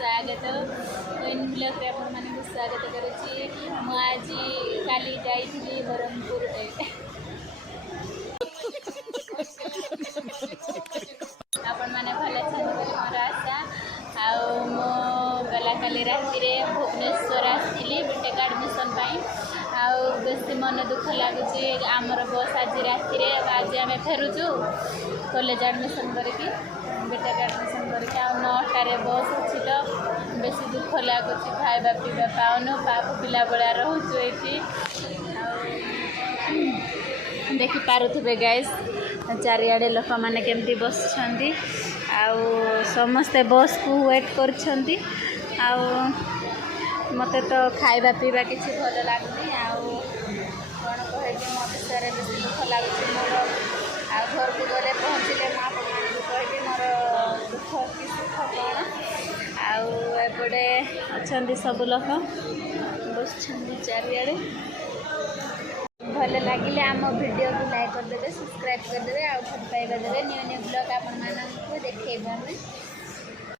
स्वागत queen blog आपको स्वागत करुच्ची आज काली जाइली ब्रह्मपुर आपण मैंने भल मोर आशा मो गला काली राति भुवनेश्वर आसती बीटेक एडमिशन बेसी मन दुख लगुच आमर बस आज राति आज आम फेरुचु कॉलेज एडमिशन करके बीटेक एडमिशन करके 9टार बस अच्छी तो बेसी दुख लगुच खाଇବା पीवा पाऊनु बाप पिला बड़ा रोचु ये देखी पारुथिबे गाइस चारिआडे लोक मैंने केमती बस समस्ते बस को वेट कर मत तो खाଇବା पीवा किसी भल लगुनि कौन कहे मो विषय बेस दुख लगुच मोर घर को गले पहुँचले मुझे कहि मोर दुख कि सुख कौन आउे अच्छा सब लोक बस चारिआडे भल लगे आम वीडियो को लाइक करदे सब्सक्राइब करदे आ भल पाइबा देवे न्यू न्यू ब्लॉग आपण मानक देखेबा।